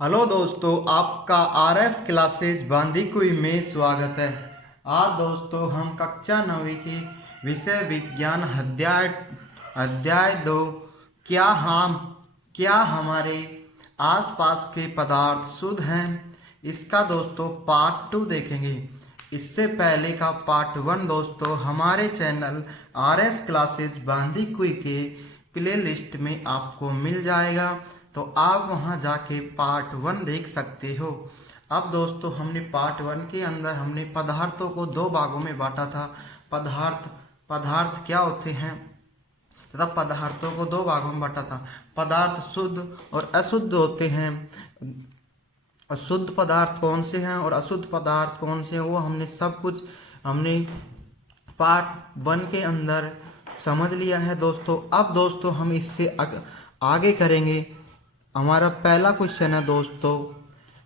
Hello दोस्तों, आपका RS classes Bandikui में स्वागत है। आज दोस्तों हम कक्षा 9वीं के विषय विज्ञान अध्याय अध्याय 2 क्या हमारे आसपास के पदार्थ शुद्ध हैं, इसका दोस्तों पार्ट 2 देखेंगे। इससे पहले का पार्ट 1 दोस्तों हमारे चैनल आरएस क्लासेज बांदीकुई के प्ले लिस्ट में आपको मिल जाएगा, तो आप वहां जाके पार्ट 1 देख सकते हो। अब दोस्तों हमने पार्ट 1 के अंदर हमने पदार्थों को दो भागों में बांटा था। पदार्थ क्या होते हैं तथा पदार्थों को दो भागों में बांटा था। पदार्थ शुद्ध और अशुद्ध होते हैं। शुद्ध पदार्थ कौन से हैं और अशुद्ध पदार्थ कौन से हैं, वो हमने सब कुछ हमने पार्ट 1 के अंदर समझ लिया है दोस्तों। अब दोस्तों हम इससे आगे करेंगे। हमारा पहला क्वेश्चन है दोस्तों,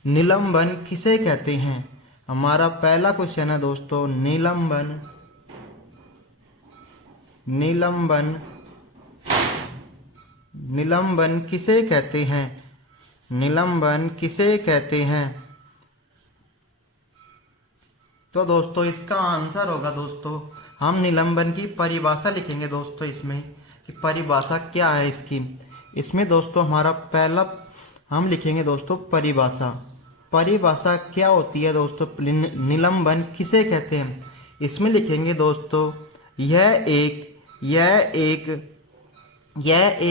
निलंबन किसे कहते हैं। हमारा पहला क्वेश्चन है दोस्तों, निलंबन किसे कहते हैं। निलंबन किसे कहते हैं। तो दोस्तों इसका आंसर होगा दोस्तों, हम निलंबन की परिभाषा लिखेंगे दोस्तों। इसमें कि परिभाषा क्या है इसकी। इसमें दोस्तों हमारा पहला हम लिखेंगे दोस्तों परिभाषा। परिभाषा क्या होती है दोस्तों, निलंबन किसे कहते हैं। इसमें लिखेंगे दोस्तों, यह एक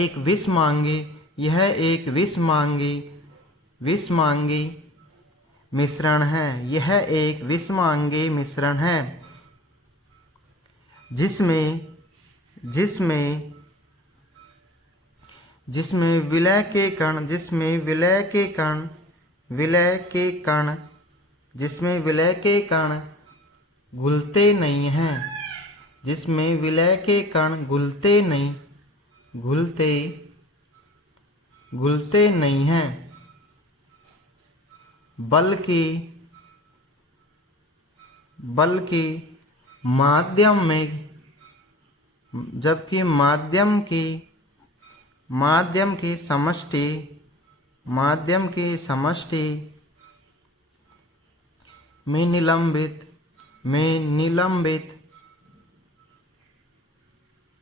विषमांगी मिश्रण है। यह एक विषमांगी मिश्रण है जिसमें विलय के कण घुलते नहीं हैं। घुलते नहीं हैं, बल्कि माध्यम में, जबकि माध्यम की समष्टि में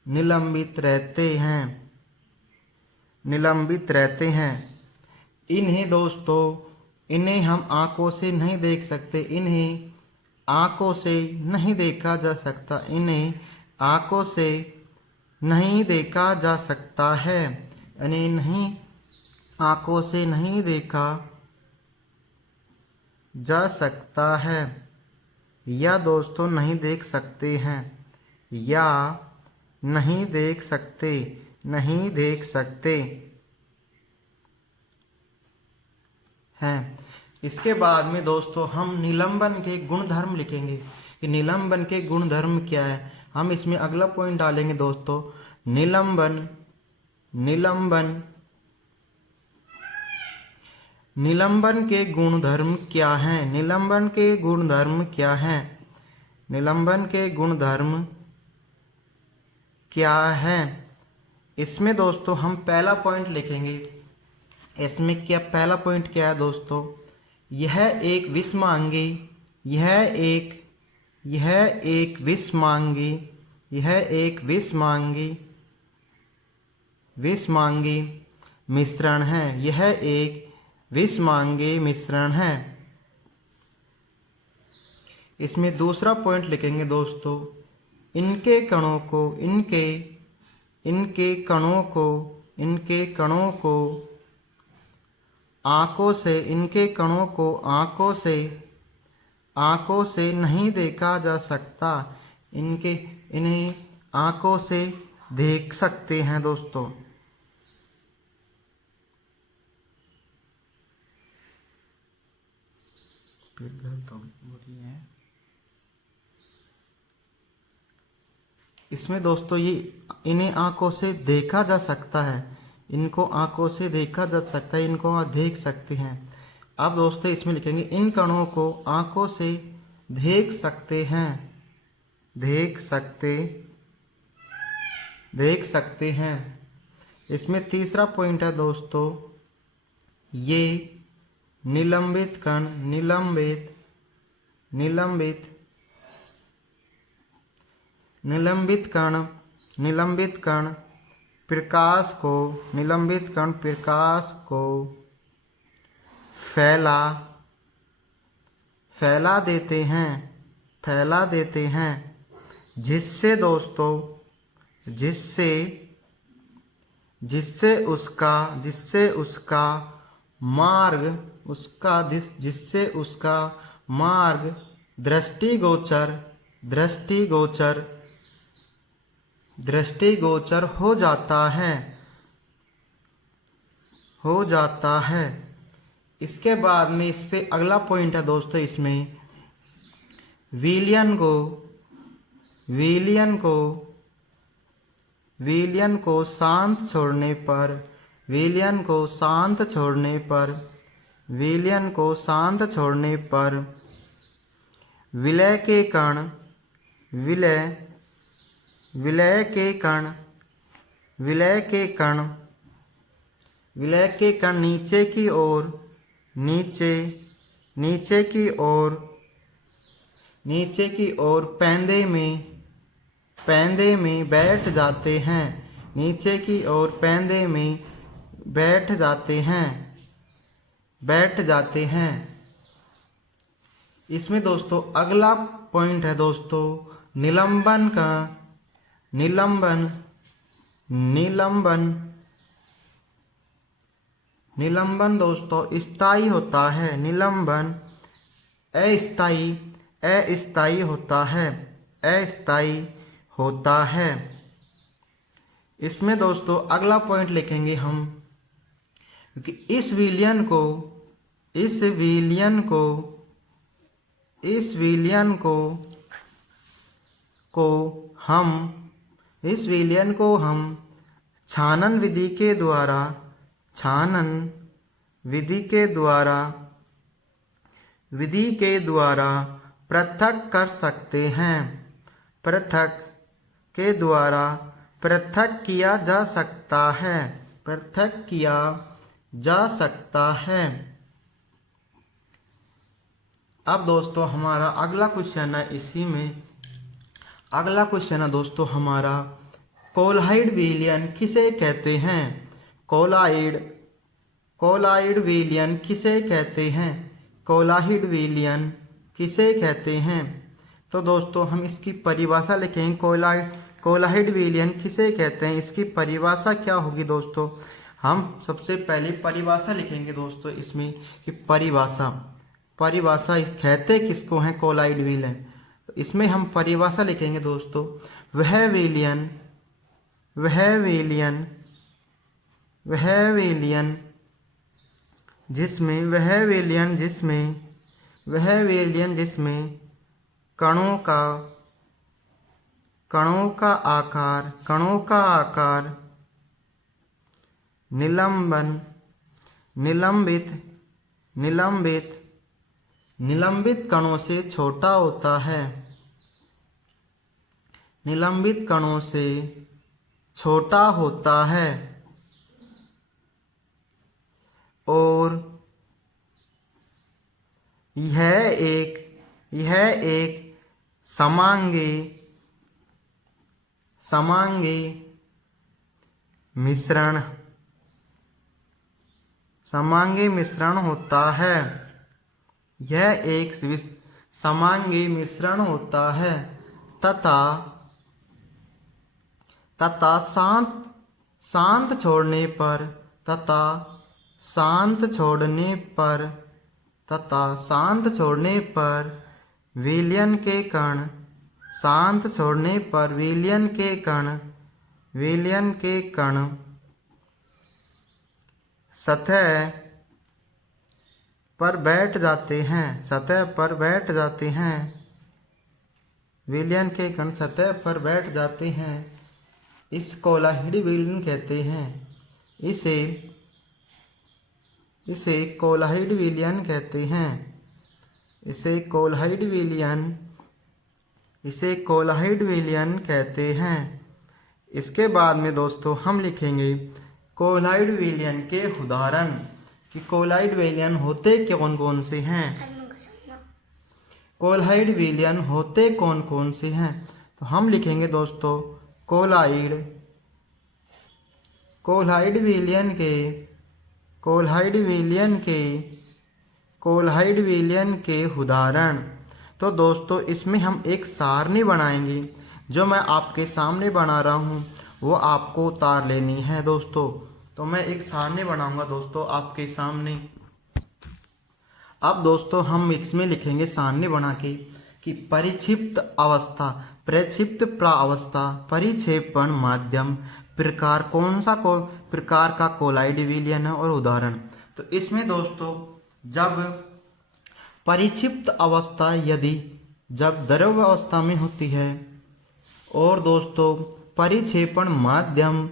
निलंबित रहते हैं। इन्हें हम आंखों से नहीं देख सकते। इन्हें आंखों से नहीं देखा जा सकता। इन्हें आंखों से नहीं देखा जा सकता है। इन्हें नहीं आंखों से नहीं देखा जा सकता है, या दोस्तों नहीं देख सकते हैं, या नहीं देख सकते हैं। इसके बाद में दोस्तों हम निलंबन के गुणधर्म लिखेंगे कि निलंबन के गुणधर्म क्या है। हम इसमें अगला पॉइंट डालेंगे दोस्तों, निलंबन के गुणधर्म क्या हैं। निलंबन के गुणधर्म क्या हैं। इसमें दोस्तों हम पहला पॉइंट लिखेंगे। इसमें पहला पॉइंट क्या है दोस्तों, यह एक विषमांगी मिश्रण है। यह एक विषमांगी मिश्रण है। इसमें दूसरा पॉइंट लिखेंगे दोस्तों, इनके कणों को आंखों से नहीं देखा जा सकता। इन्हें आंखों से देख सकते हैं दोस्तों। इसमें दोस्तों इन्हें आंखों से देखा जा सकता है। इनको आंखों से देखा जा सकता है, इनको आप देख सकते हैं। अब दोस्तों इसमें लिखेंगे, इन कणों को आंखों से देख सकते हैं। इसमें तीसरा पॉइंट है दोस्तों, निलंबित कण, निलंबित, निलंबित, निलंबित कण, निलंबित कण प्रकाश को, निलंबित कण प्रकाश को फैला, फैला देते हैं, फैला देते हैं, जिससे दोस्तों, जिससे, जिससे उसका, जिससे उसका मार्ग, उसका जिससे उसका मार्ग दृष्टिगोचर, दृष्टिगोचर, दृष्टिगोचर हो जाता है, हो जाता है। इसके बाद में इससे अगला पॉइंट है दोस्तों, इसमें विलयन को, विलयन को, विलयन को शांत छोड़ने पर, विलयन को शांत छोड़ने पर, विलयन को शांत छोड़ने पर विलय के कण, विलय, विलय के कण, विलय के कण, विलय के कण नीचे की ओर, नीचे, नीचे की ओर, नीचे की ओर पैंदे में, पैंदे में बैठ जाते हैं, नीचे की ओर पैंदे में बैठ जाते हैं, बैठ जाते हैं। इसमें दोस्तों अगला पॉइंट है दोस्तों निलंबन का, निलंबन, निलंबन, निलंबन दोस्तों स्थायी होता है, निलंबन अस्थायी, अस्थायी होता है, अस्थायी होता है। इसमें दोस्तों अगला पॉइंट लिखेंगे हम कि इस विलयन को, इस विलयन को, इस विलयन को हम, इस विलयन को हम छानन विधि के द्वारा, छानन विधि के द्वारा, विधि के द्वारा पृथक कर सकते हैं, पृथक के द्वारा पृथक किया जा सकता है, पृथक किया जा सकता है। अब दोस्तों हमारा अगला क्वेश्चन है, इसी में अगला क्वेश्चन है दोस्तों हमारा कोलॉइड विलयन किसे कहते हैं, कोलॉइड, कोलॉइड विलयन किसे कहते हैं, कोलॉइड विलयन किसे कहते हैं। तो दोस्तों हम इसकी परिभाषा लिखेंगे, कोलॉइड, कोलॉइड विलयन किसे कहते हैं, इसकी परिभाषा क्या होगी दोस्तों। हम सबसे पहले परिभाषा लिखेंगे दोस्तों इसमें कि परिभाषा, परिभाषा कहते किसको हैं, कोलॉइड विलयन। तो इसमें हम परिभाषा लिखेंगे दोस्तों, वह विलयन, वह विलयन, वह विलयन जिसमें, वह विलयन जिसमें, वह विलयन जिसमें कणों का, कणों का आकार, कणों का आकार निलंबन, निलंबित, निलंबित, निलंबित कणों से छोटा होता है, निलंबित कणों से छोटा होता है और यह एक समांगी, समांगी मिश्रण, समांगी मिश्रण होता है, यह एक समांगी मिश्रण होता है तथा, तथा शांत, शांत छोड़ने पर, तथा शांत छोड़ने पर, तथा शांत छोड़ने पर विलयन के कण, शांत छोड़ने पर विलयन के कण, विलयन के कण सतह पर बैठ जाते हैं, सतह पर बैठ जाते हैं, विलयन के कण सतह पर बैठ जाते हैं। इस कोलॉइड विलयन कहते हैं, इसे, इसे कोलॉइड विलयन कहते हैं, इसे कोलॉइड विलयन, इसे कोलॉइड विलयन कहते हैं। इसके बाद में दोस्तों हम लिखेंगे कोलॉइड विलयन के उदाहरण, कि कोलाइड विलयन होते कौन कौन से हैं। कोलाइड विलयन होते कौन कौन से हैं, तो हम लिखेंगे दोस्तों कोलाइड विलयन के उदाहरण। तो दोस्तों इसमें हम एक सारणी बनाएंगे, जो मैं आपके सामने बना रहा हूँ वो आपको उतार लेनी है दोस्तों। तो मैं एक सारणी बनाऊंगा दोस्तों आपके सामने। अब दोस्तों हम इसमें लिखेंगे सारणी बना के कि परिक्षिप्त अवस्था, प्रक्षिप्त प्रावस्था, परिक्षेपण माध्यम, प्रकार कौन सा प्रकार का कोलाइड विलयन है और उदाहरण। तो इसमें दोस्तों जब परिक्षिप्त अवस्था यदि जब द्रव अवस्था में होती है, और दोस्तों परिक्षेपण माध्यम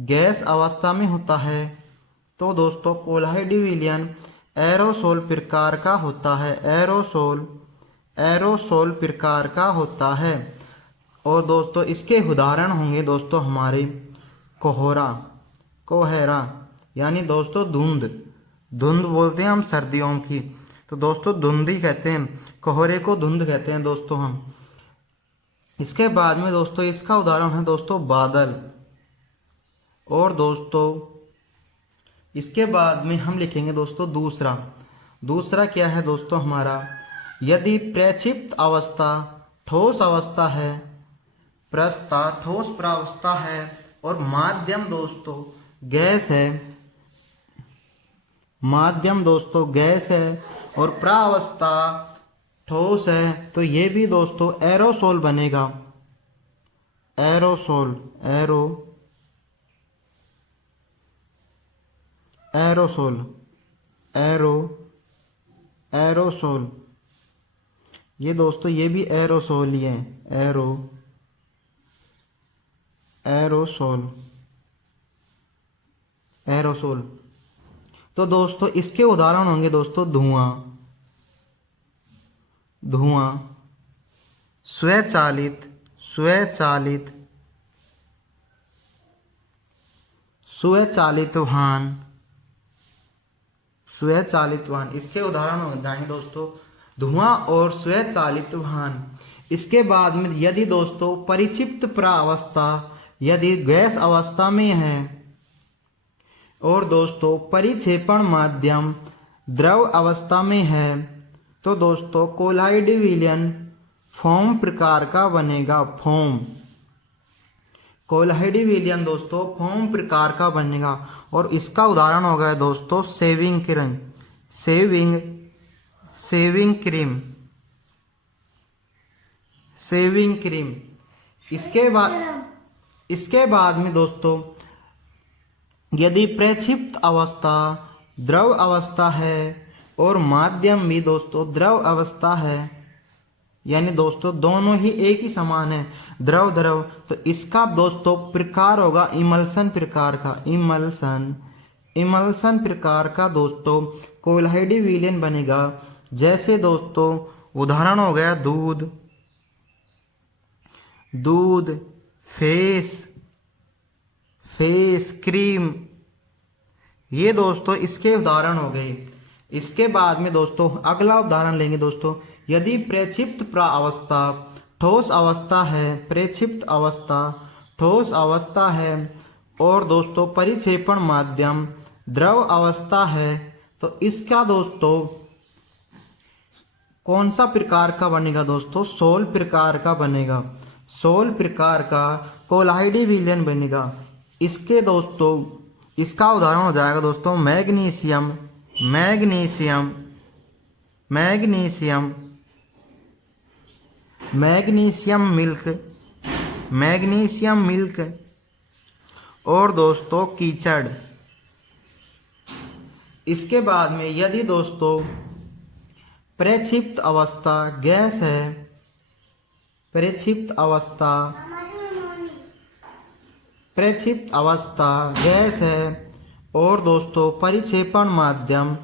गैस अवस्था में होता है, तो दोस्तों कोलाइड विलयन एरोसोल प्रकार का होता है। एरोसोल प्रकार का होता है। और दोस्तों इसके उदाहरण होंगे दोस्तों हमारे कोहरा यानी दोस्तों धुंध बोलते हैं हम सर्दियों की, तो दोस्तों धुंध ही कहते हैं, कोहरे को धुंध कहते हैं दोस्तों हम। इसके बाद में दोस्तों इसका उदाहरण है दोस्तों बादल। और दोस्तों इसके बाद में हम लिखेंगे दोस्तों दूसरा क्या है दोस्तों हमारा, यदि प्रक्षिप्त अवस्था ठोस अवस्था है, प्रस्ता ठोस प्रावस्था है, और माध्यम दोस्तों गैस है, और प्रावस्था ठोस है, तो ये भी दोस्तों एरोसोल बनेगा। एरोसोल ये दोस्तों ये भी एरोसोल ही है। एरोसोल। तो दोस्तों इसके उदाहरण होंगे दोस्तों धुआं, स्वचालित वाहन, इसके उदाहरण हो जाएंगे दोस्तों धुआं और स्वचालित वाहन। इसके बाद में यदि दोस्तों परिक्षिप्त प्रावस्था यदि गैस अवस्था में है, और दोस्तों परिक्षेपण माध्यम द्रव अवस्था में है, तो दोस्तों कोलाइड विलयन फोम प्रकार का बनेगा। कोलाइड विलयन दोस्तों फोम प्रकार का बनेगा। और इसका उदाहरण हो गया दोस्तों सेविंग क्रीम। इसके बाद में दोस्तों यदि प्रक्षिप्त अवस्था द्रव अवस्था है, और माध्यम भी दोस्तों द्रव अवस्था है, यानी दोस्तों दोनों ही एक ही समान है, द्रव, तो इसका दोस्तों प्रकार होगा इमल्सन प्रकार का दोस्तों कोलाइड विलयन बनेगा। जैसे दोस्तों उदाहरण हो गया दूध, फेस क्रीम, ये दोस्तों इसके उदाहरण हो गए। इसके बाद में दोस्तों अगला उदाहरण लेंगे दोस्तों, यदि प्रक्षिप्त प्रावस्था ठोस अवस्था है, और दोस्तों परिक्षेपण माध्यम द्रव अवस्था है, तो इसका दोस्तों कौन सा प्रकार का बनेगा दोस्तों, सोल प्रकार का बनेगा। सोल प्रकार का कोलाइड विलयन बनेगा। इसके दोस्तों इसका उदाहरण हो जाएगा दोस्तों मैग्नीशियम मिल्क, और दोस्तों कीचड़। इसके बाद में यदि दोस्तों प्रक्षिप्त अवस्था गैस है, प्रक्षिप्त अवस्था गैस है, और दोस्तों परिक्षेपण माध्यम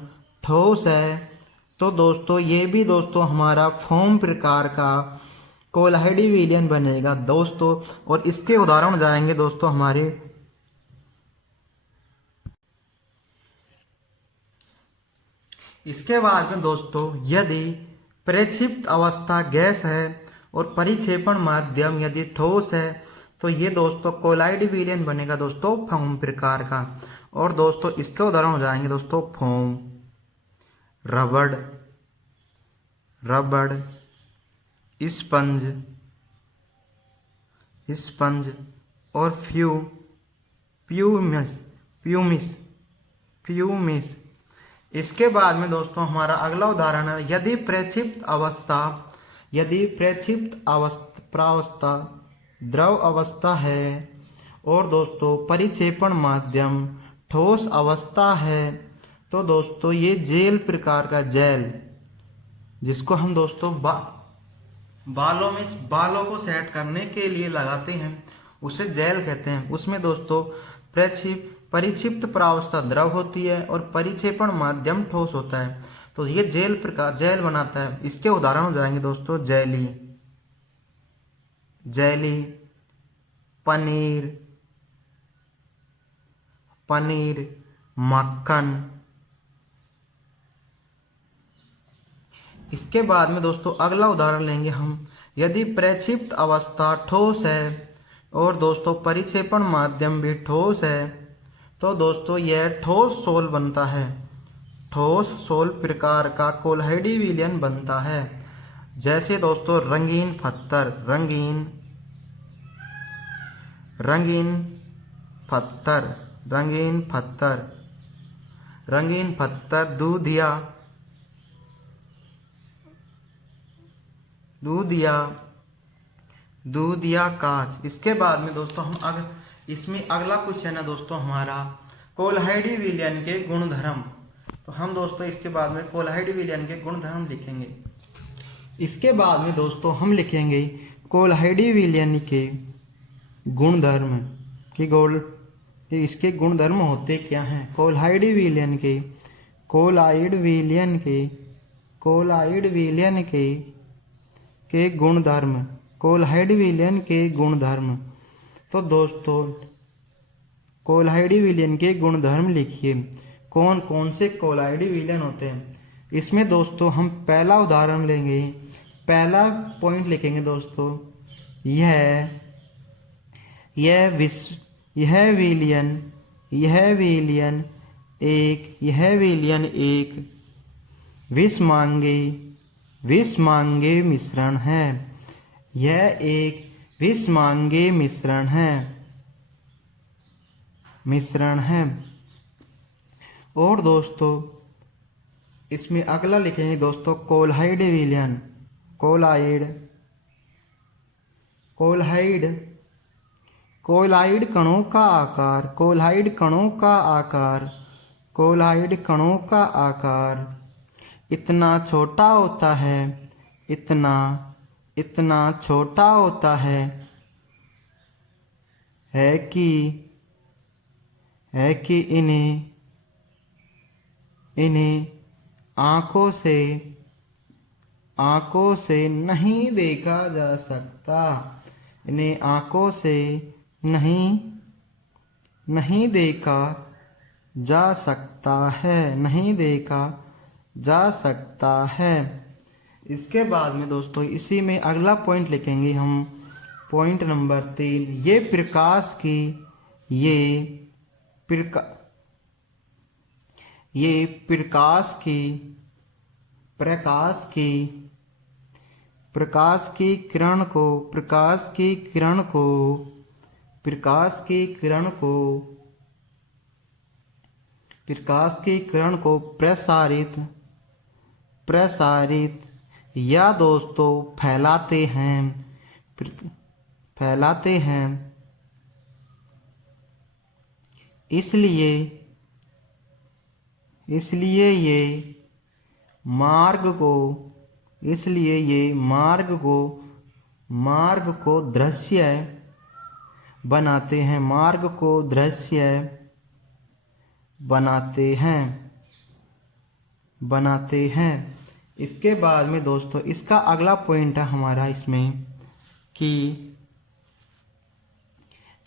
ठोस है, तो दोस्तों ये भी दोस्तों हमारा फोम प्रकार का कोलाइड विलयन बनेगा दोस्तों। और इसके उदाहरण हो जाएंगे दोस्तों हमारे इसके बाद में दोस्तों यदि प्रक्षिप्त अवस्था गैस है और परिक्षेपण माध्यम यदि ठोस है तो ये दोस्तों कोलाइड विलयन बनेगा दोस्तों फोम प्रकार का। और दोस्तों इसके उदाहरण हो जाएंगे दोस्तों फोम, रबड़, रबड़, स्पंज, स्पंज और प्यूमिस, प्यूमिस, प्यूमिस। इसके बाद में दोस्तों हमारा अगला उदाहरण है यदि प्रक्षिप्त अवस्था, यदि प्रक्षिप्त प्रावस्था द्रव अवस्था है और दोस्तों परिक्षेपण माध्यम ठोस अवस्था है तो दोस्तों ये जेल प्रकार का जेल, जिसको हम दोस्तों बालों को सेट करने के लिए लगाते हैं उसे जेल कहते हैं। उसमें दोस्तों परिक्षिप्त प्रावस्था द्रव होती है और परिक्षेपण माध्यम ठोस होता है तो ये जेल प्रकार जेल बनाता है। इसके उदाहरण हो जाएंगे दोस्तों जेली, जेली, पनीर, पनीर, मक्खन। इसके बाद में दोस्तों अगला उदाहरण लेंगे हम यदि प्रक्षिप्त अवस्था ठोस है और दोस्तों परिक्षेपण माध्यम भी ठोस है तो दोस्तों यह ठोस सोल बनता है, ठोस सोल प्रकार का कोल्हाइडी विलयन बनता है। जैसे दोस्तों रंगीन पत्थर, रंगीन, रंगीन पत्थर, रंगीन पत्थर, रंगीन पत्थर, दूधिया, दूधिया, दूधिया कांच। इसके बाद में दोस्तों हम अगर इसमें अगला क्वेश्चन है दोस्तों हमारा कोल्हाइडी विलयन के गुणधर्म। तो हम दोस्तों इसके बाद में कोल्हाइडी विलयन के गुणधर्म लिखेंगे। इसके बाद में दोस्तों हम लिखेंगे कोल्हाइडी विलयन के गुणधर्म कि इसके गुणधर्म होते क्या हैं। कोल्हाइडी विलयन के, कोलाइड विलयन के, कोलाइड विलयन के गुणधर्म, कोल्हाइडी विलयन के गुणधर्म। तो दोस्तों कोल्हाइडी विलयन के गुणधर्म लिखिए। कौन कौन से कोल्हाइडी विलयन होते हैं। इसमें दोस्तों हम पहला उदाहरण लेंगे, पहला पॉइंट लिखेंगे दोस्तों यह विलयन एक विषमांगे मिश्रण है। यह एक विषमांगे मिश्रण है। और दोस्तों इसमें अगला लिखेंगे दोस्तों कोल्हाइड विलयन, कोलाइड कणों का आकार, कोलाइड कणों का आकार इतना छोटा होता है, इतना छोटा होता है कि इन्हें आंखों से नहीं देखा जा सकता। इन्हें आंखों से नहीं देखा जा सकता है, नहीं देखा जा सकता है। इसके बाद में दोस्तों इसी में अगला पॉइंट लिखेंगे हम, पॉइंट नंबर 3। ये प्रकाश की किरण को प्रसारित या दोस्तों फैलाते हैं। इसलिए ये मार्ग को दृश्य बनाते हैं, मार्ग को दृश्य बनाते हैं। इसके बाद में दोस्तों इसका अगला पॉइंट है हमारा इसमें कि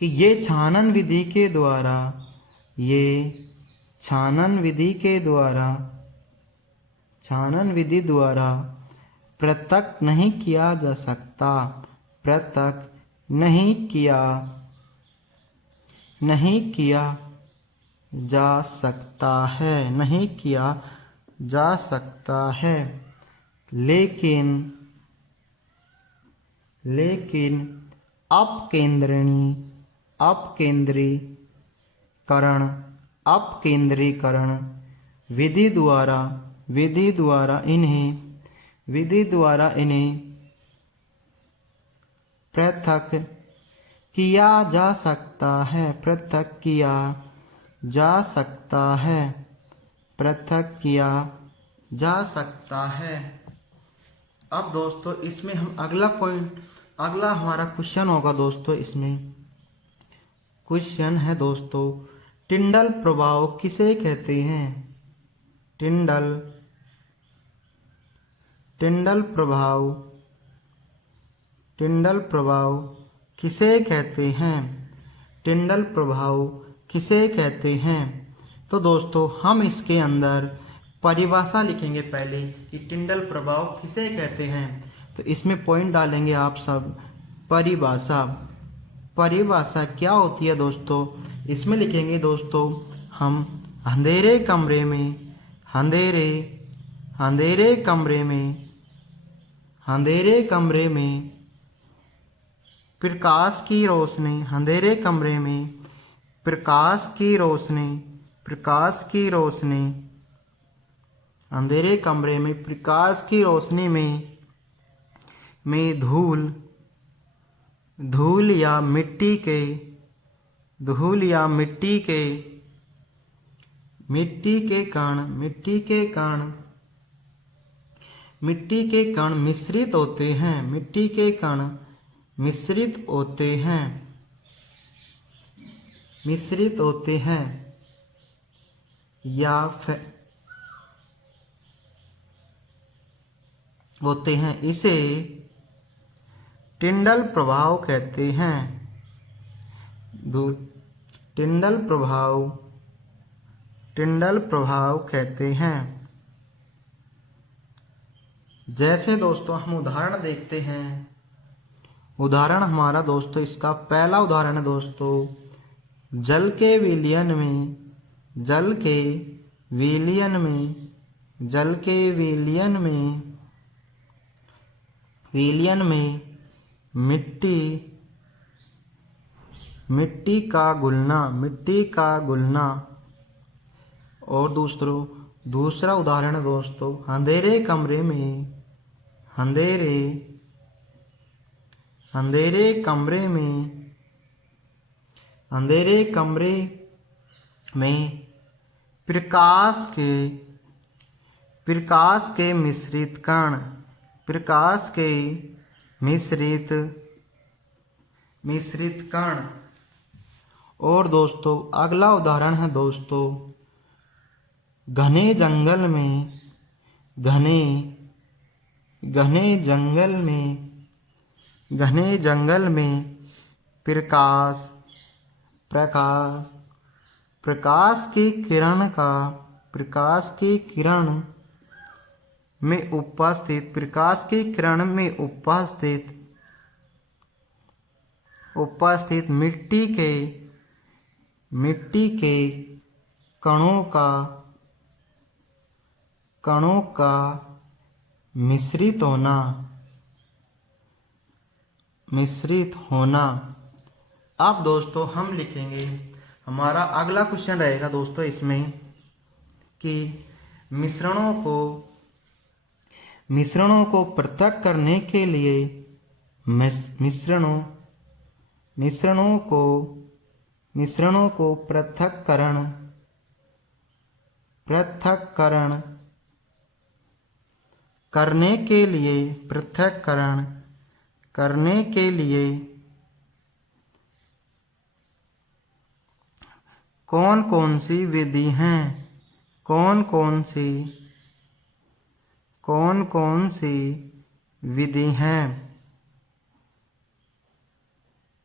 ये छानन विधि के द्वारा छानन विधि द्वारा पृथक नहीं किया जा सकता, पृथक नहीं किया जा सकता है, नहीं किया जा सकता है। लेकिन अपकेंद्रीकरण विधि द्वारा इन्हें पृथक किया जा सकता है, पृथक किया जा सकता है, पृथक किया जा सकता है। अब दोस्तों इसमें हम अगला हमारा क्वेश्चन होगा दोस्तों। इसमें क्वेश्चन है दोस्तों, टिंडल प्रभाव किसे कहते हैं? टिंडल प्रभाव किसे कहते हैं? टिंडल प्रभाव किसे कहते हैं? तो दोस्तों हम इसके अंदर परिभाषा लिखेंगे पहले कि टिंडल प्रभाव किसे कहते हैं। तो इसमें पॉइंट डालेंगे आप सब। परिभाषा क्या होती है दोस्तों? इसमें लिखेंगे दोस्तों हम अंधेरे कमरे में प्रकाश की रोशनी, अंधेरे कमरे में प्रकाश की रोशनी में धूल या मिट्टी के कण मिश्रित होते हैं या इसे टिंडल प्रभाव कहते हैं। टिंडल प्रभाव कहते हैं। जैसे दोस्तों हम उदाहरण देखते हैं। उदाहरण हमारा दोस्तों इसका पहला उदाहरण है दोस्तों, जल के विलयन में मिट्टी का घुलना। और दूसरा उदाहरण है दोस्तों, अंधेरे कमरे में प्रकाश के मिश्रित कण। और दोस्तों अगला उदाहरण है दोस्तों, घने जंगल में प्रकाश की किरण में उपस्थित मिट्टी के कणों का मिश्रित होना। अब दोस्तों हम लिखेंगे, हमारा अगला क्वेश्चन रहेगा दोस्तों इसमें कि मिश्रणों को पृथक करने के लिए मिश्रणों को पृथक्करण करने के लिए कौन कौन सी विधि हैं?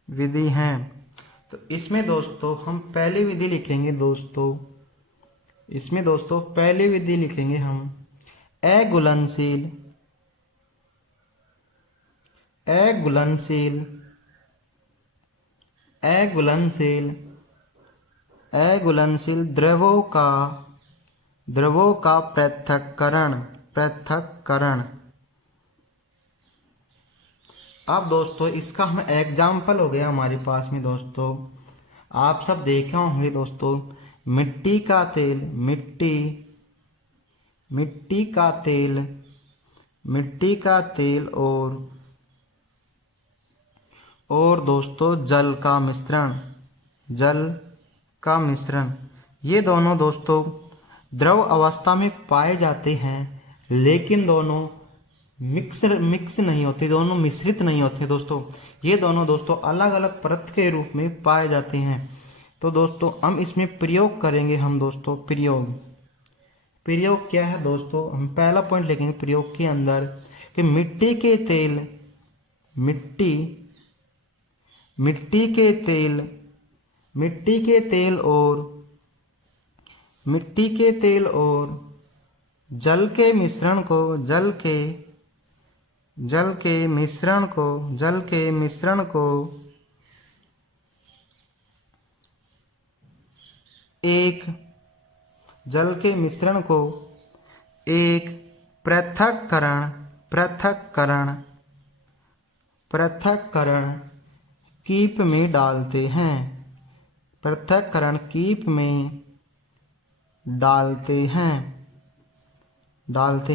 विधि हैं। तो इसमें दोस्तों हम पहली विधि लिखेंगे दोस्तों। इसमें दोस्तों पहली विधि लिखेंगे हम अघुलनशील, अघुलनशील, अघुलनशील, अघुलनशील द्रवों का पृथक्करण, पृथक्करण। अब दोस्तों इसका हम एग्जाम्पल हो गया हमारे पास में दोस्तों, आप सब देखे होंगे दोस्तों, मिट्टी का तेल, मिट्टी का तेल, मिट्टी का तेल और दोस्तों जल का मिश्रण, जल का मिश्रण। ये दोनों दोस्तों द्रव अवस्था में पाए जाते हैं, लेकिन दोनों मिक्स नहीं होते, दोनों मिश्रित नहीं होते दोस्तों। ये दोनों दोस्तों अलग अलग परत के रूप में पाए जाते हैं। तो दोस्तों हम इसमें प्रयोग करेंगे, हम दोस्तों प्रयोग क्या है दोस्तों, हम पहला पॉइंट लिखेंगे प्रयोग के अंदर कि मिट्टी के तेल, मिट्टी के तेल, मिट्टी के तेल और जल के मिश्रण को, जल के मिश्रण को एक, जल के मिश्रण को एक पृथक्करण कीप में डालते हैं, पृथक्करण कीप में डालते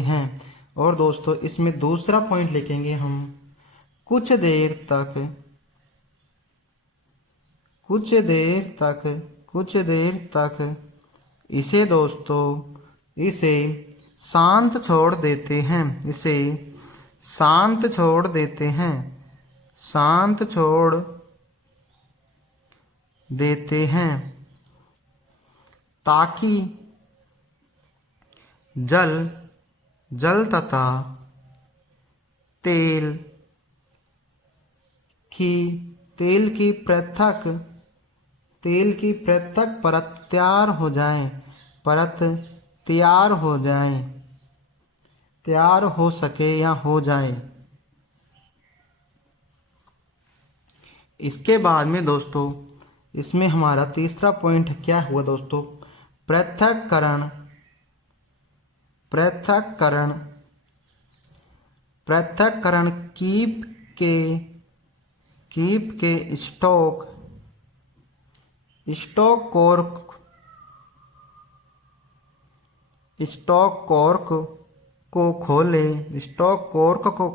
हैं। और दोस्तों इसमें दूसरा पॉइंट लिखेंगे हम, कुछ देर तक इसे दोस्तों, इसे शांत छोड़ देते हैं, इसे शांत छोड़ देते हैं, शांत छोड़ देते हैं, ताकि जल तथा तेल की पृथक परत तैयार हो सके या हो जाए। इसके बाद में दोस्तों इसमें हमारा तीसरा पॉइंट क्या हुआ दोस्तों, पृथक्करण कीप के स्टॉक कॉर्क को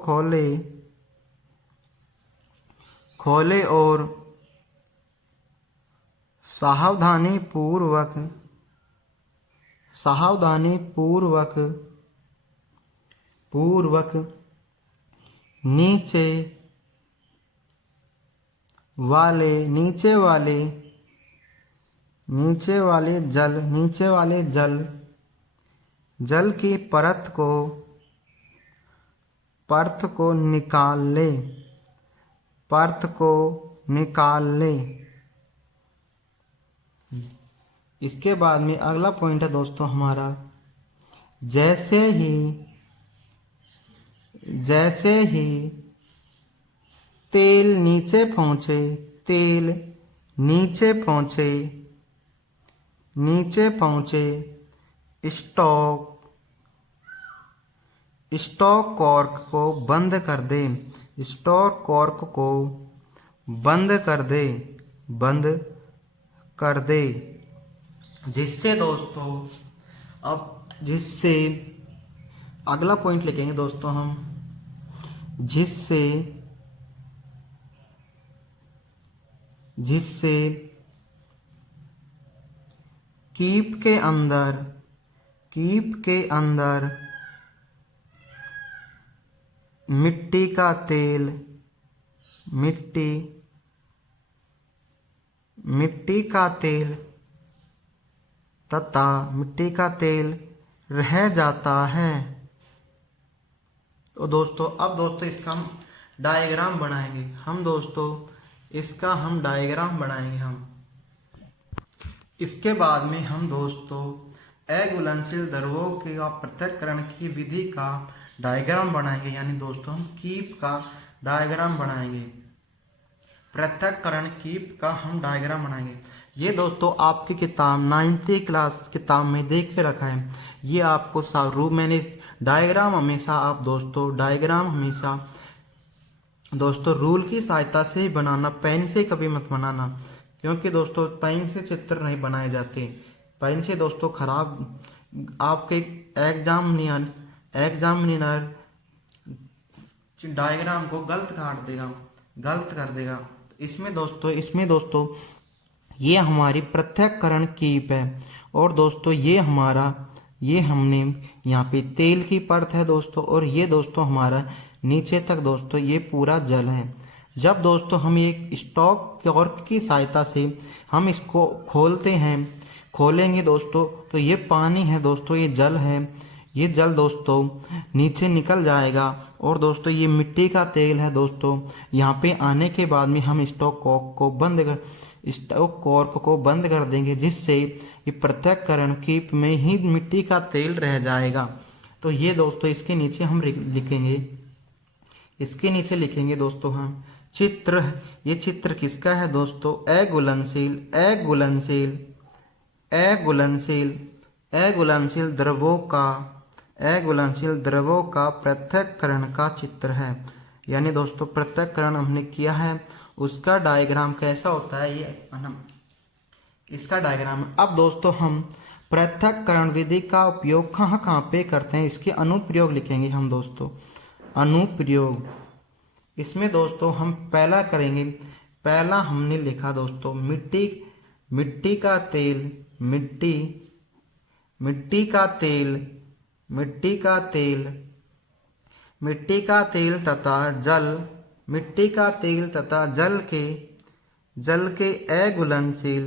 खोले और सावधानी पूर्वक नीचे वाले जल की परत को निकाल ले। इसके बाद में अगला पॉइंट है दोस्तों हमारा, जैसे ही तेल नीचे पहुंचे स्टॉक कॉर्क को बंद कर दे, स्टॉक कॉर्क को बंद कर दे, जिससे दोस्तों अगला पॉइंट लिखेंगे दोस्तों हम, जिससे कीप के अंदर मिट्टी का तेल रह जाता है। तो दोस्तों अब दोस्तों इसका हम डायग्राम बनाएंगे, हम। इसके बाद में हम दोस्तों अघुलनशील द्रवों के पृथक्करण की विधि का डायग्राम बनाएंगे। यानी दोस्तों हम कीप का डायग्राम बनाएंगे, पृथक्करण कीप का हम डायग्राम बनाएंगे। ये दोस्तों आपकी किताब 9th क्लास किताब में देख के रखा है। ये आपको रूप मैंने डायग्राम हमेशा आप दोस्तों डायग्राम हमेशा दोस्तों रूल की सहायता से ही बनाना, पेन से कभी मत बनाना, क्योंकि दोस्तों पेन से चित्र नहीं बनाए जाते। पेन से दोस्तों खराब आपके एग्जामिनर डायग्राम को गलत काट देगा, गलत कर देगा। इसमें दोस्तों ये हमारी पृथक्करण कीप है। और दोस्तों ये हमने यहाँ पे तेल की परत है दोस्तों, और ये दोस्तों हमारा नीचे तक दोस्तों ये पूरा जल है। जब दोस्तों हम एक स्टॉक कॉर्क की सहायता से हम इसको खोलेंगे दोस्तों, तो ये पानी है दोस्तों, ये जल है। ये जल दोस्तों नीचे निकल जाएगा। और दोस्तों ये मिट्टी का तेल है दोस्तों। यहाँ पे आने के बाद में हम स्टॉक कॉर्क को बंद कर देंगे, जिससे ये पृथक्करण कीप में ही मिट्टी का तेल रह जाएगा। तो ये दोस्तों इसके नीचे हम लिखेंगे दोस्तों हम चित्र। ये चित्र किसका है दोस्तों? अघुलनशील द्रवों का पृथक्करण का चित्र है। यानी दोस्तों पृथक्करण हमने किया है, उसका डायग्राम कैसा होता है ये इसका डायग्राम। अब दोस्तों हम पृथक्करण विधि का उपयोग कहाँ पे करते हैं, इसके अनुप्रयोग लिखेंगे हम दोस्तों। अनुप्रयोग, इसमें दोस्तों हम पहला करेंगे। पहला हमने लिखा दोस्तों मिट्टी का तेल तथा जल के अघुलनशील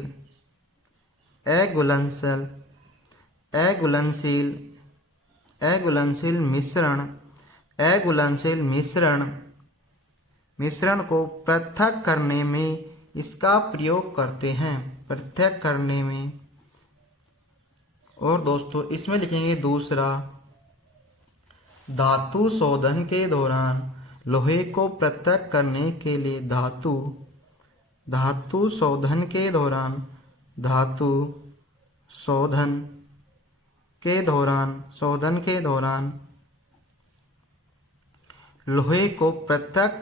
मिश्रण को पृथक करने में इसका प्रयोग करते हैं, पृथक करने में। और दोस्तों इसमें लिखेंगे दूसरा, धातु शोधन के दौरान लोहे को पृथक करने के लिए धातु शोधन के दौरान लोहे को पृथक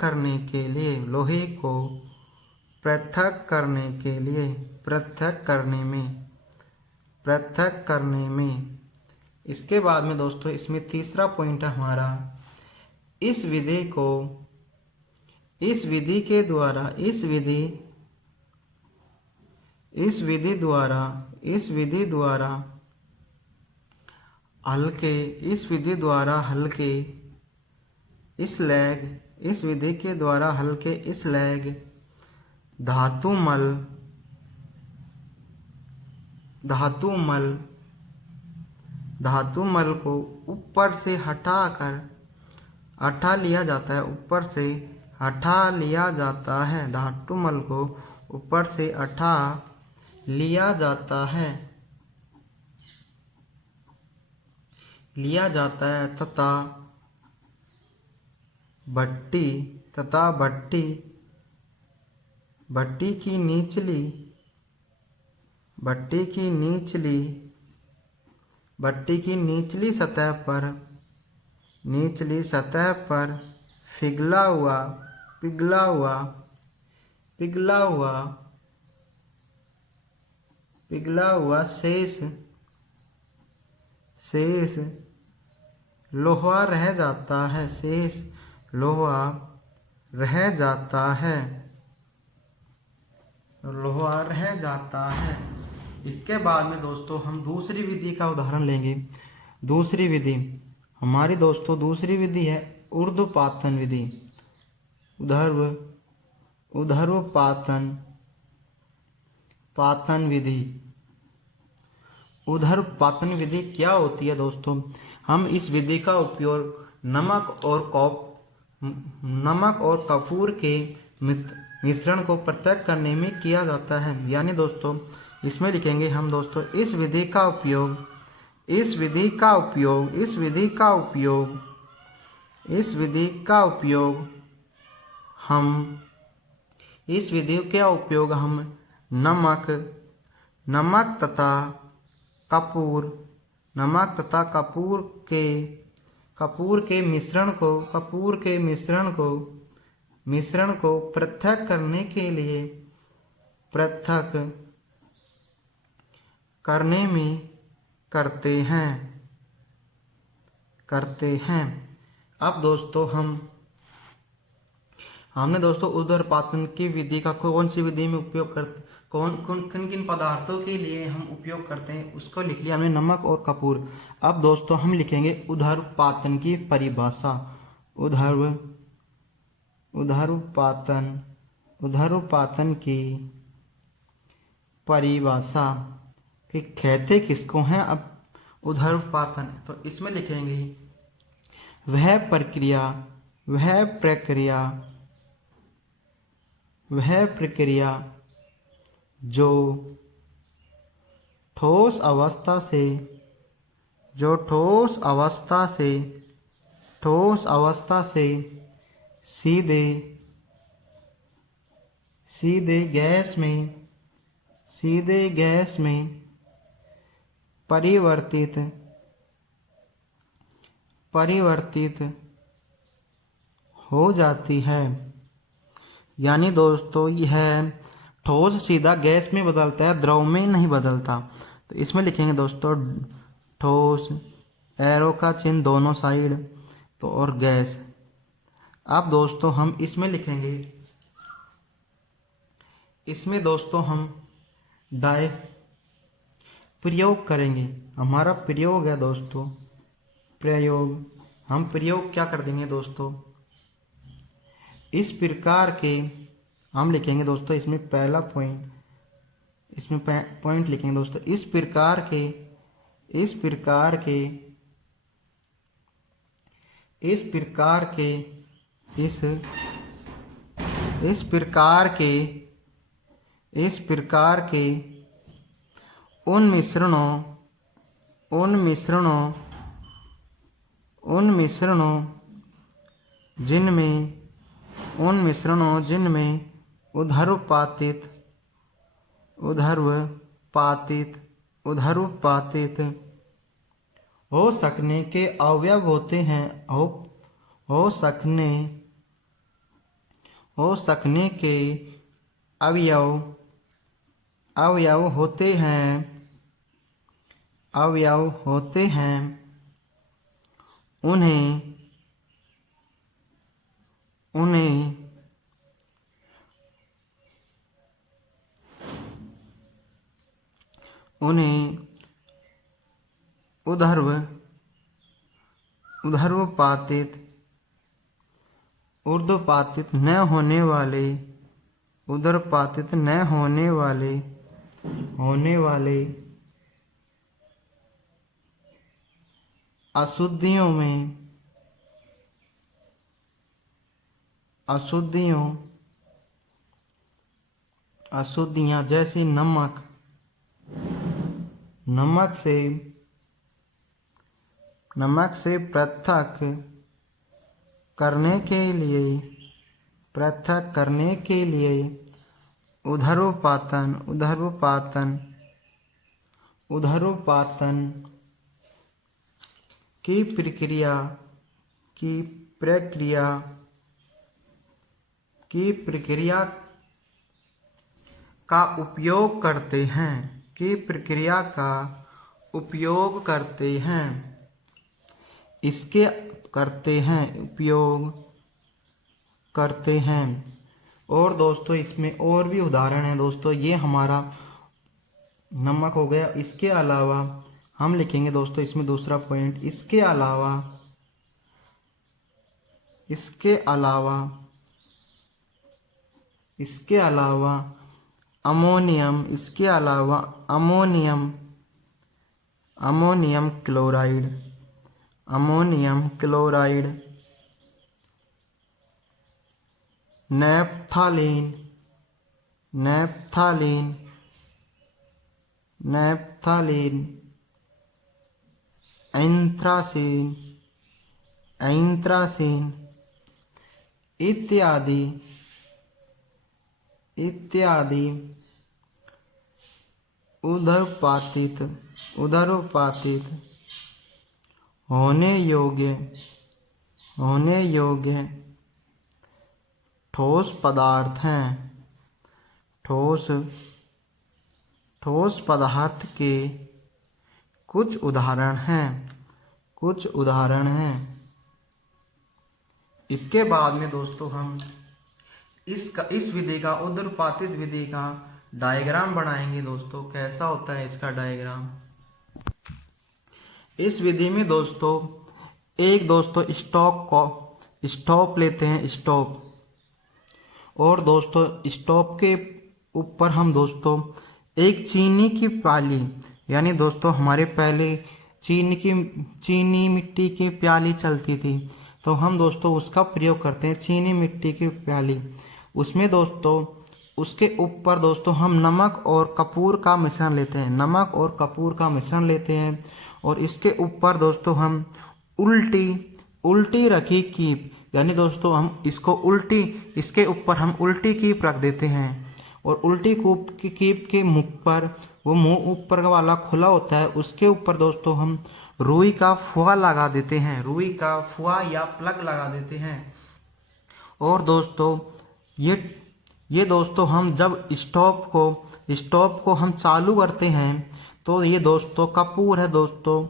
करने में। इसके बाद में दोस्तों इसमें तीसरा पॉइंट है हमारा, इस विधि द्वारा हल्के स्लैग धातु मल को ऊपर से हटा लिया जाता है, धातु मल को ऊपर से हटा लिया जाता है तथा भट्टी की निचली सतह पर पिघला हुआ शेष लोहा रह जाता है। इसके बाद में दोस्तों हम दूसरी विधि का उदाहरण लेंगे। दूसरी विधि हमारी दोस्तों दूसरी विधि है ऊर्ध्वपातन विधि। ऊर्ध्वपातन विधि क्या होती है दोस्तों? हम इस विधि का उपयोग नमक और कपूर के मिश्रण को पृथक करने में किया जाता है। यानी दोस्तों इसमें लिखेंगे हम दोस्तों, इस विधि का उपयोग इस विधि का उपयोग हम नमक तथा कपूर के मिश्रण को पृथक करने में करते हैं। अब दोस्तों हमने दोस्तों ऊर्ध्वपातन की विधि का कौन सी विधि में उपयोग करते, किन किन पदार्थों के लिए हम उपयोग करते हैं उसको लिख लिया हमने, नमक और कपूर। अब दोस्तों हम लिखेंगे ऊर्ध्वपातन की परिभाषा। ऊर्ध्वपातन की परिभाषा कि कहते किसको हैं। अब ऊर्ध्वपातन तो इसमें लिखेंगे वह प्रक्रिया जो ठोस अवस्था से सीधे गैस में परिवर्तित हो जाती है। यानी दोस्तों यह ठोस सीधा गैस में बदलता है, द्रव में नहीं बदलता। तो इसमें लिखेंगे दोस्तों ठोस, एरो का चिन्ह दोनों साइड, तो और गैस। अब दोस्तों हम इसमें लिखेंगे, इसमें दोस्तों हम प्रयोग करेंगे। हमारा प्रयोग है दोस्तों, हम प्रयोग क्या कर देंगे दोस्तों, इस प्रकार के हम लिखेंगे दोस्तों। इसमें पहला पॉइंट, इसमें पॉइंट लिखेंगे दोस्तों, इस प्रकार के उन मिश्रणों जिनमें ऊर्ध्वपातित हो सकने के अवयव होते हैं, हो सकने के अवयव होते हैं, उन्हें ऊर्ध्वपातित न होने वाले अशुद्धियां जैसे नमक से पृथक करने के लिए ऊर्ध्वपातन की प्रक्रिया का उपयोग करते हैं। और दोस्तों इसमें और भी उदाहरण है दोस्तों। ये हमारा नमक हो गया। इसके अलावा हम लिखेंगे दोस्तों इसमें दूसरा पॉइंट, इसके अलावा ammonium chloride, naphthalene anthracene, anthracene इत्यादि इत्यादि उदरपातित उदरपातित होने योग्य ठोस पदार्थ हैं। ठोस पदार्थ के कुछ उदाहरण हैं। इसके बाद में दोस्तों हम इस विधि का, उदरपातित विधि का डायग्राम बनाएंगे। दोस्तों कैसा होता है इसका डायग्राम। इस विधि में दोस्तों स्टॉप लेते हैं, स्टॉप, और दोस्तों स्टॉप के ऊपर हम दोस्तों एक चीनी की प्याली, यानी दोस्तों हमारे पहले चीनी मिट्टी की प्याली चलती थी, तो हम दोस्तों उसका प्रयोग करते हैं, चीनी मिट्टी की प्याली। उसमें दोस्तों उसके ऊपर दोस्तों हम नमक और कपूर का मिश्रण लेते हैं, और इसके ऊपर दोस्तों हम उल्टी रखी कीप, यानी दोस्तों हम इसके ऊपर हम उल्टी कीप रख देते हैं, और उल्टी कीप के मुख पर, वो मुंह ऊपर वाला खुला होता है, उसके ऊपर दोस्तों हम रुई का फुआ लगा देते हैं, रुई का फुआ या प्लग लगा देते हैं। और दोस्तों ये दोस्तों हम जब स्टॉप को हम चालू करते हैं, तो ये दोस्तों कपूर है दोस्तों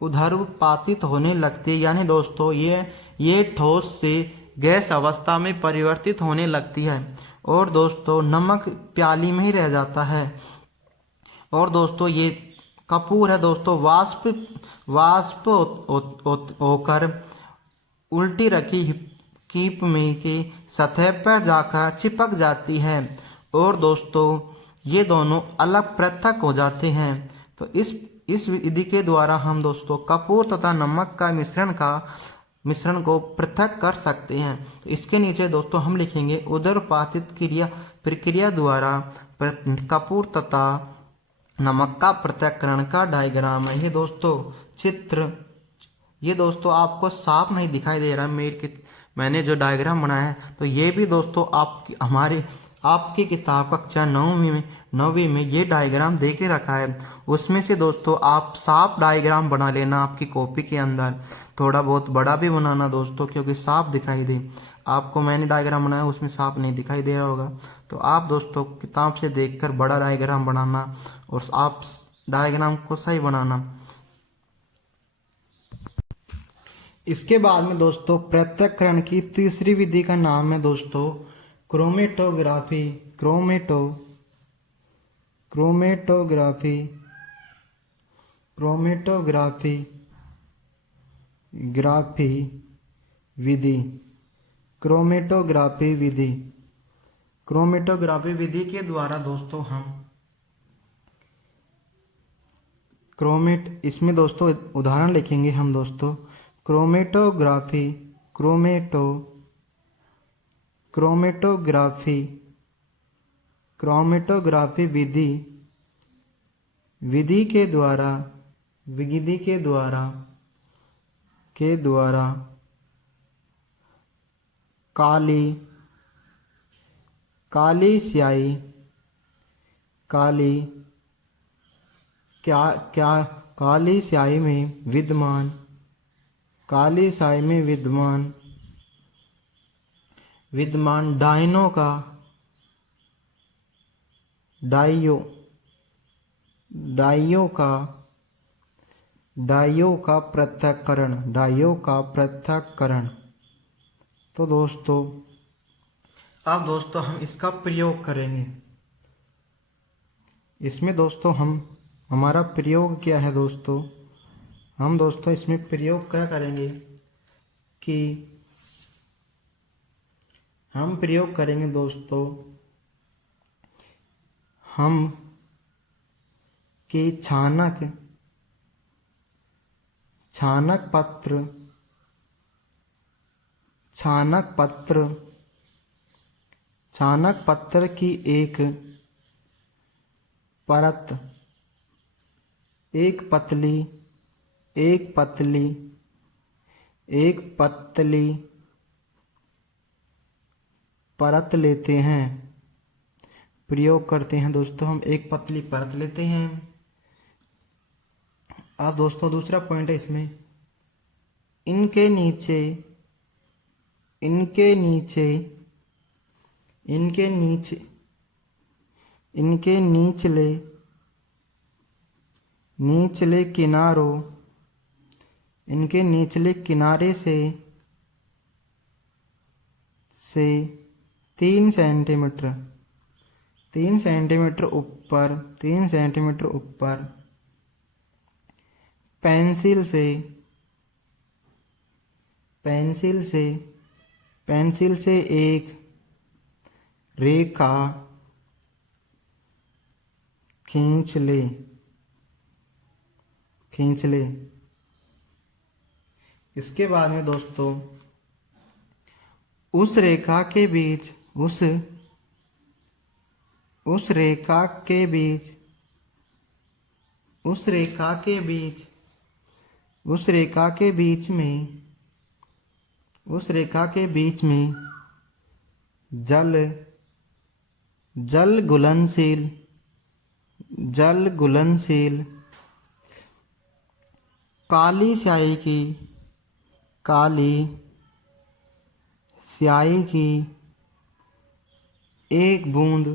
उधर्वपातित होने लगती है, यानी दोस्तों ये ठोस से गैस अवस्था में परिवर्तित होने लगती है, और दोस्तों नमक प्याली में ही रह जाता है। और दोस्तों ये कपूर है दोस्तों वाष्प होकर उल्टी रखी कीप में की सतह पर जाकर चिपक जाती है, और दोस्तों ये दोनों अलग पृथक हो जाते हैं। तो इस विधि के द्वारा हम दोस्तों कपूर तथा नमक का मिश्रण को पृथक कर सकते हैं। तो इसके नीचे दोस्तों हम लिखेंगे उदरपातित प्रक्रिया द्वारा कपूर तथा नमक का पृथक्करण का डायग्राम है। ये दोस्तों चित्र, ये दोस्तों आपको साफ नहीं दिखाई दे रहा है मैंने जो डायग्राम बनाया है, तो ये भी दोस्तों आपकी किताब कक्षा 9वीं में ये डायग्राम दे के रखा है। उसमें से दोस्तों आप साफ डायग्राम बना लेना आपकी कॉपी के अंदर, थोड़ा बहुत बड़ा भी बनाना दोस्तों, क्योंकि साफ दिखाई दे। आपको मैंने डायग्राम बनाया उसमें साफ नहीं दिखाई दे रहा होगा, तो आप दोस्तों किताब से देखकर बड़ा डायग्राम बनाना, और आप डायग्राम को सही बनाना। इसके बाद में दोस्तों पृथक्करण की तीसरी विधि का नाम है दोस्तों क्रोमेटोग्राफी। क्रोमेटोग्राफी विधि के द्वारा दोस्तों हम इसमें दोस्तों उदाहरण लिखेंगे हम दोस्तों। क्रोमेटोग्राफी विधि के द्वारा काली स्याही में विद्यमान डाइयों का पृथक्करण। तो दोस्तों अब दोस्तों हम इसका प्रयोग करेंगे। इसमें दोस्तों हमारा प्रयोग क्या है दोस्तों, हम दोस्तों इसमें प्रयोग क्या करेंगे कि हम प्रयोग करेंगे दोस्तों हम कि छानक पत्र की एक परत एक पतली एक पतली एक पतली परत लेते हैं। प्रयोग करते हैं दोस्तों, हम एक पतली परत लेते हैं। अब दोस्तों दूसरा पॉइंट है इसमें, इनके नीचे इनके नीचे इनके नीचे इनके निचले निचले किनारों इनके निचले किनारे से 3 सेंटीमीटर 3 सेंटीमीटर ऊपर 3 सेंटीमीटर ऊपर पेंसिल से एक रेखा खींच ले। इसके बाद में दोस्तों उस रेखा के बीच उस रेखा के बीच उस रेखा के बीच उस रेखा के बीच में उस रेखा के बीच में जल घुलनशील काली स्याही की एक बूंद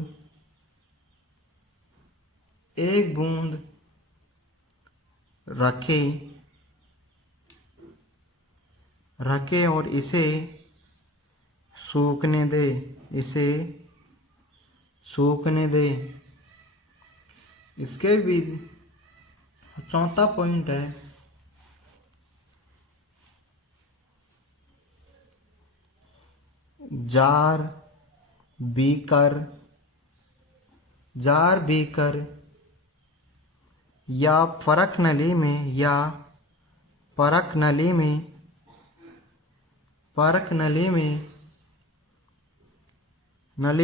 रखे और इसे सूखने दे। इसके भी चौथा पॉइंट है, जार बीकर या परख नली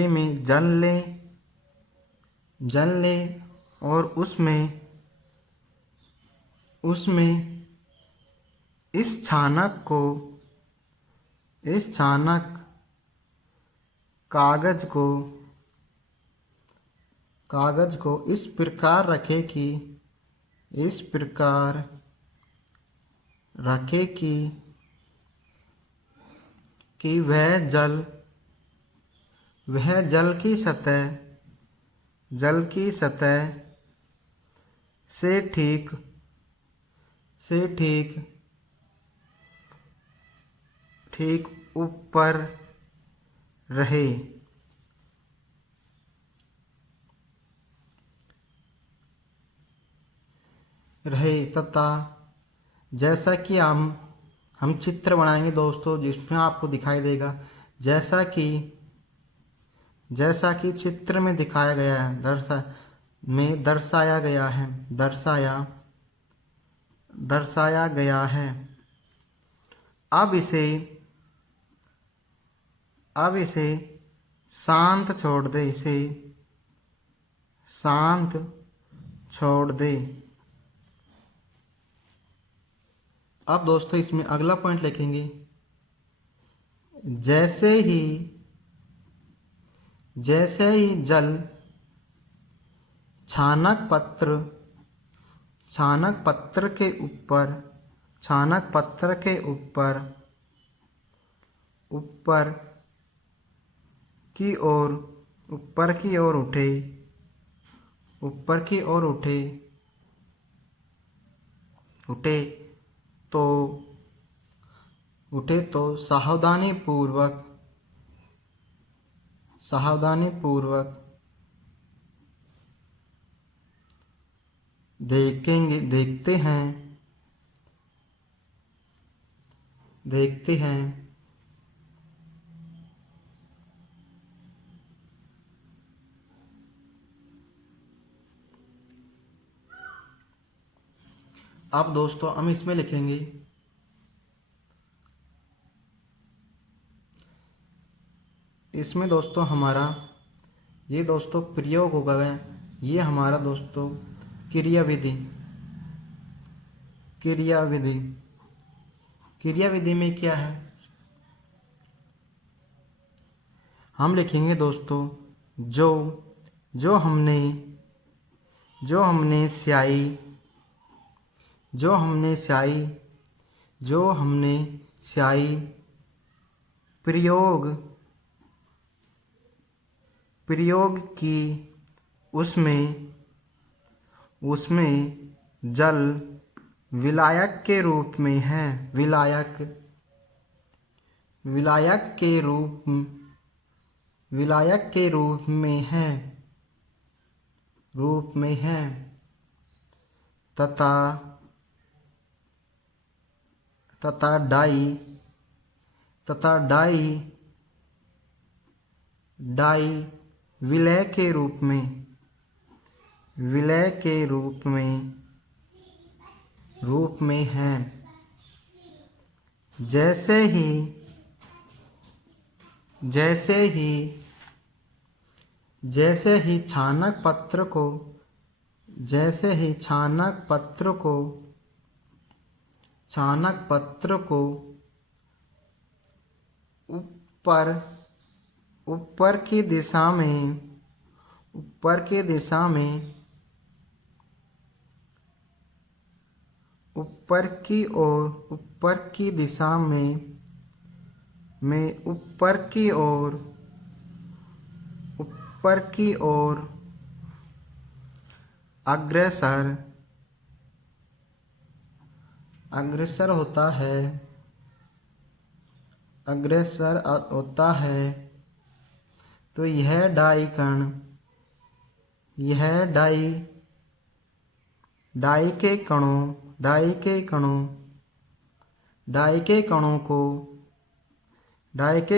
में जल ले और उसमें इस छानक कागज को इस प्रकार रखे कि वह जल की सतह से ठीक ऊपर रहे। तथा जैसा कि हम चित्र बनाएंगे दोस्तों, जिसमें आपको दिखाई देगा जैसा कि चित्र में दिखाया गया है, दर्शाया गया है। अब इसे शांत छोड़ दे। अब दोस्तों इसमें अगला पॉइंट लिखेंगे, जैसे ही जल छानक पत्र के ऊपर की ओर उठे तो सावधानी पूर्वक देखते हैं। अब दोस्तों हम इसमें लिखेंगे, इसमें दोस्तों हमारा ये दोस्तों प्रयोग होगा, ये हमारा दोस्तों क्रिया विधि क्रिया विधि। क्रिया विधि में क्या है, हम लिखेंगे दोस्तों जो जो हमने स्याही जो हमने स्याही प्रयोग की, उसमें जल विलायक के रूप में है। विलायक के रूप में है तथा डाई विलय के रूप में है। जैसे ही छानक पत्र को ऊपर की दिशा में ऊपर की ओर अग्रसर होता है तो यह डाई के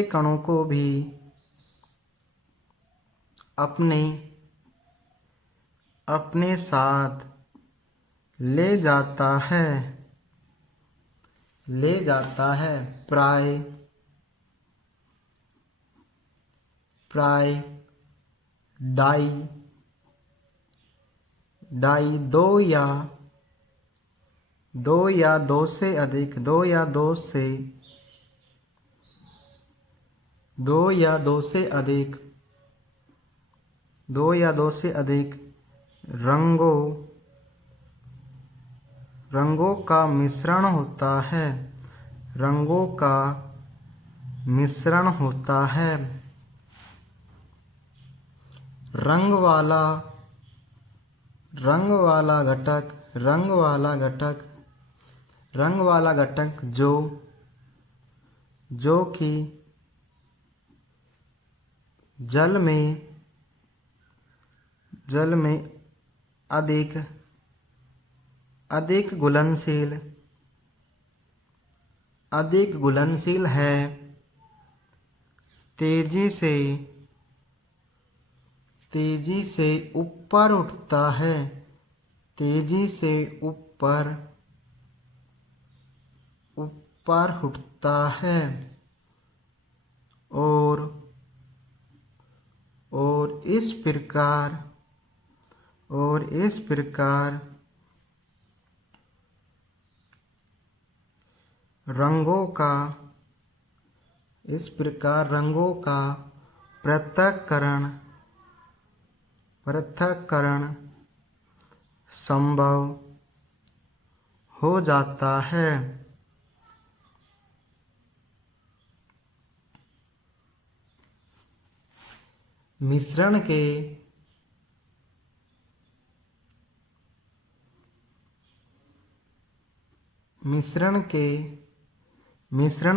कणों को भी अपने साथ ले जाता है। प्राय डाई दो या दो से अधिक रंगों का मिश्रण होता है। रंग वाला घटक जो कि जल में अधिक घुलनशील है, तेजी से ऊपर उठता है और इस प्रकार रंगों का पृथक्करण संभव हो जाता है। मिश्रण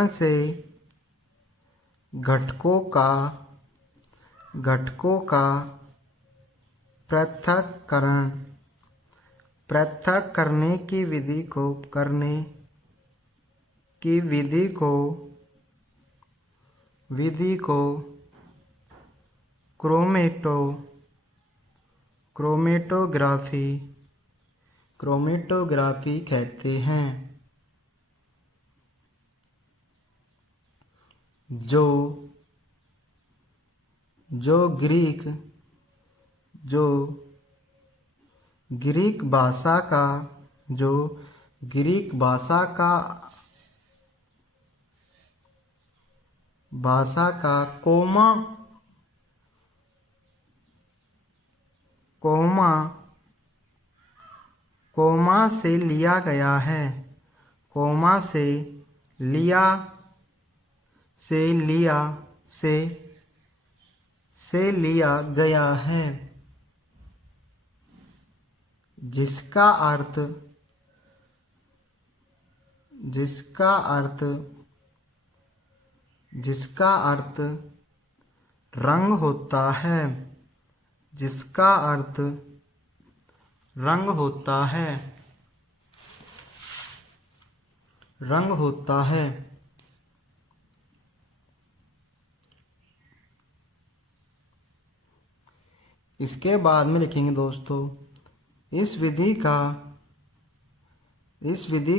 से घटकों का पृथक करने की विधि को क्रोमेटोग्राफी कहते हैं। जो ग्रीक भाषा का ग्रीक भाषा का कोमा से लिया गया है। कोमा से लिया गया है, जिसका अर्थ रंग होता है। जिसका अर्थ रंग होता है। इसके बाद में लिखेंगे दोस्तों, इस विधि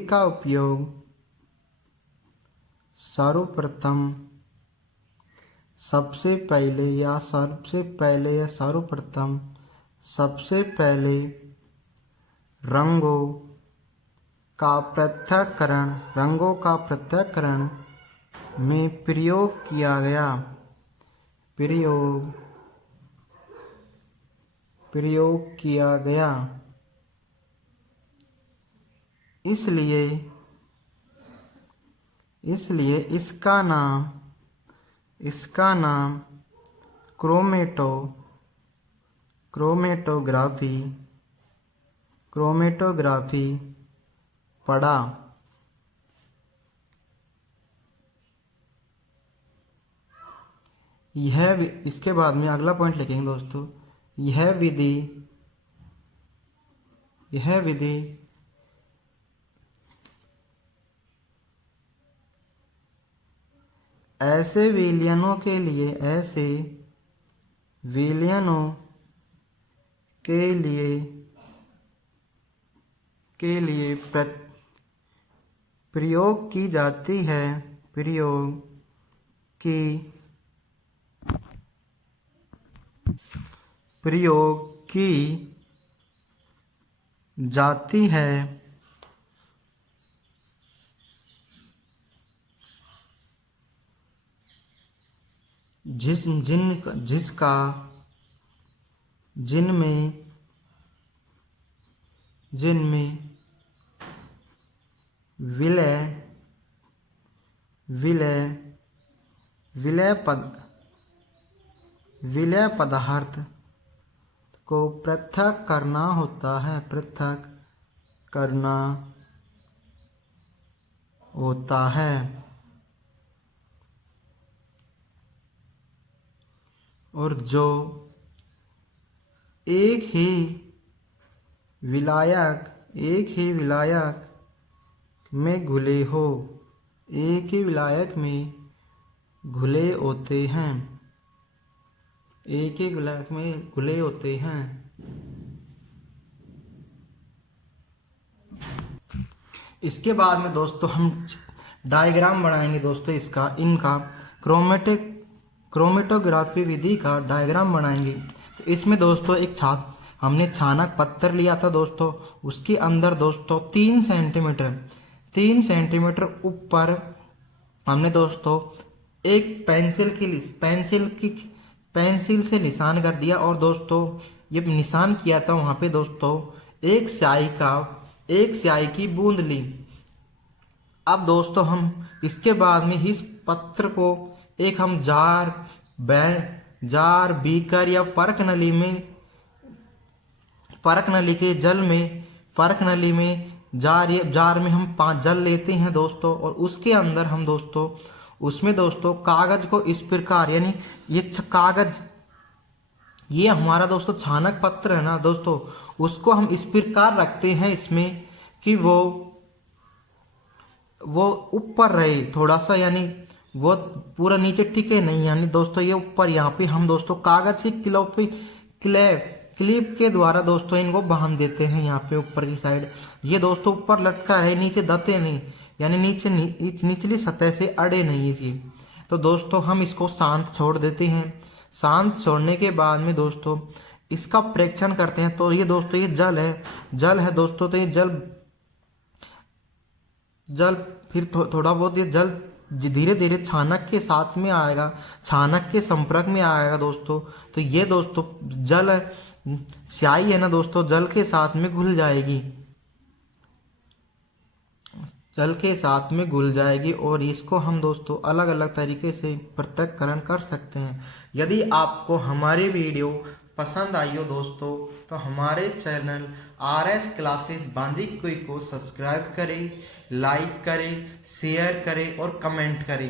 का उपयोग सर्वप्रथम सबसे पहले रंगों का पृथक्करण में प्रयोग किया गया। इसलिए इसका नाम क्रोमेटोग्राफी पड़ा। इसके बाद में अगला पॉइंट लिखेंगे दोस्तों, यह विधि ऐसे विलयनों के लिए प्रयोग की जाती है। जिनमें विलय पदार्थ को पृथक करना होता है। और जो एक ही विलायक में घुले होते हैं। इसके बाद में दोस्तों हम डायग्राम बनाएंगे दोस्तों, इनका क्रोमेटोग्राफी विधि का डायग्राम बनाएंगे। तो इसमें दोस्तों हमने छानक पत्थर लिया था दोस्तों, उसके अंदर दोस्तों 3 सेंटीमीटर ऊपर हमने दोस्तों एक पेंसिल से निशान कर दिया। और दोस्तों ये निशान किया था वहां पे दोस्तों एक स्याही की बूंद ली। अब दोस्तों हम इसके बाद में इस पत्र को एक हम जार, बीकर या फर्क नली में जार में हम 5 जल लेते हैं दोस्तों। और उसके अंदर हम दोस्तों उसमें दोस्तों कागज को इस प्रकार, यानी ये हमारा दोस्तों छानक पत्र है ना दोस्तों, उसको हम इस प्रकार रखते हैं इसमें कि वो ऊपर रहे थोड़ा सा, यानी वो पूरा नीचे टिके नहीं। यानी दोस्तों ये ऊपर यहाँ पे हम दोस्तों कागज की क्लिप के द्वारा दोस्तों इनको बांध देते हैं यहाँ पे ऊपर की साइड। ये दोस्तों ऊपर लटका रहे, नीचे दते नहीं, यानी निचली सतह से अड़े नहीं इसी। तो दोस्तों हम इसको शांत छोड़ देते हैं। शांत छोड़ने के बाद में दोस्तों इसका परीक्षण करते हैं। तो ये दोस्तों ये जल है दोस्तों। तो ये जल जल फिर थोड़ा बहुत ये जल धीरे धीरे छानक के साथ में आएगा, छानक के संपर्क में आएगा दोस्तों। तो ये दोस्तों जल स्याही है ना दोस्तों, जल के साथ में घुल जाएगी, जल के साथ में घुल जाएगी। और इसको हम दोस्तों अलग अलग तरीके से पृथक्करण कर सकते हैं। यदि आपको हमारी वीडियो पसंद आई हो दोस्तों, तो हमारे चैनल RS क्लासेस बांदीकुई को सब्सक्राइब करें, लाइक करें, शेयर करें और कमेंट करें।